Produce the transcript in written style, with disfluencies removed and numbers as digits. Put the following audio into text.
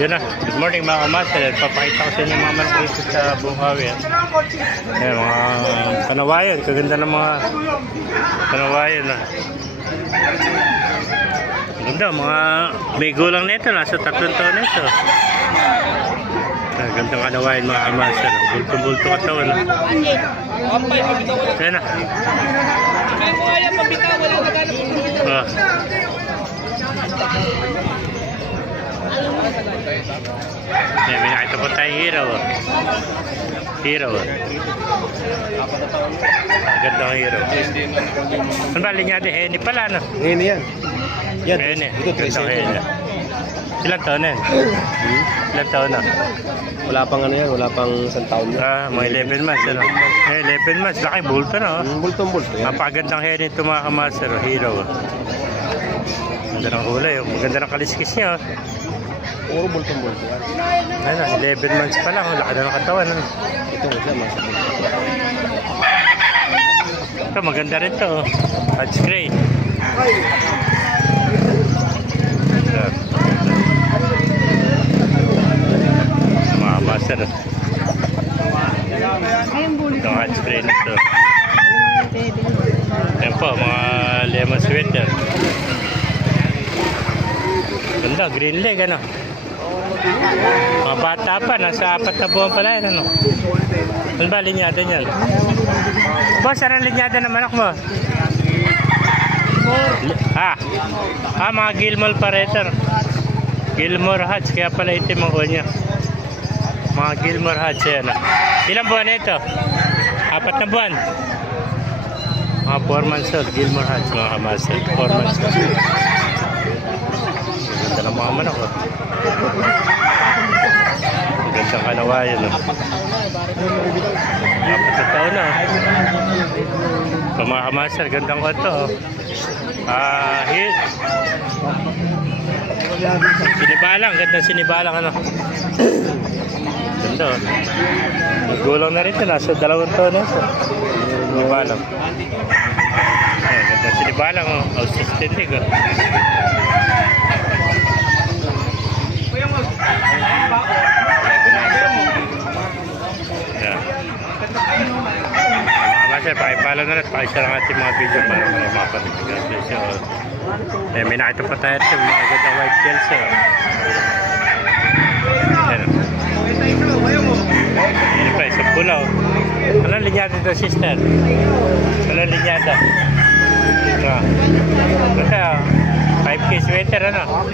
Yun na. Good morning mga kamaster. Papakita ko sa inyo mga manok dito sa Bukawi. Ayan, mga kanawayan. Kaganda ng mga kanawayan na. Ganda, mga may gulang nito. Nasa 3 taon nito. Gandang kanawayan mga kamaster. Bulto-bulto katawan. Ayan na. May nakita po tayo hero. Hero. Gandang hero. Ano ba linyado? Heni pala, no? Heni yan. Yan. Heni. Ito 3 Ilang taon na yan? Ilang taon na? Wala pang ano yan, wala pang 1 taon na. Mga 11 months, ano? 11 months, laki, bulto na, oh. Bultong-bulto yan. Napakagandang heni ito mga kamaster, hero. Ganda ng kulay, oh. Maganda ng kaliskis niya, oh. Puro bultong-bulto yan. Ano, 11 months pa lang, laki na ng katawan, ano? Ito, siya, mas. Ito, maganda rin ito, oh. Touch gray. Mga master. Ito ang touch gray nito. Yan po, mga lemon sweater. Ganda, green leg, ano? Mga bata pa, nasa 4 na buwan pala yan, ano? Ano ba linyada niyan? Boss, anong linyada na manok mo? Mga Gilmore Pareter. Gilmore Hatch, kaya pala itim ang niya. Mga Gilmore Hatch, yan. Ilang buwan na ito? 4 na buwan. Mga 4 months old, Gilmore Hatch, mga kamaster. 4 months old. Ganda ng mga manok, oh. Gandang kanawayan, oh. 4 na taon na, oh. Mga kamaster, gandang ko ito, oh. Sinibalang, gandang sinibalang, ano. Ganda, oh. Gulang na rin ito, nasa 2 taon na ito. Sinibalang. Gandang sinibalang, oh. Ausistente, oh. Sir, pakipala na rin, pakishare ang ating mga video para may mapapagigil siya. May nakita pa tayo ito, mga gandang white tails. Yan pa, isang pulaw. Anong linyada ito, sister? Anong linyada? Ito, 5K sweater, ano?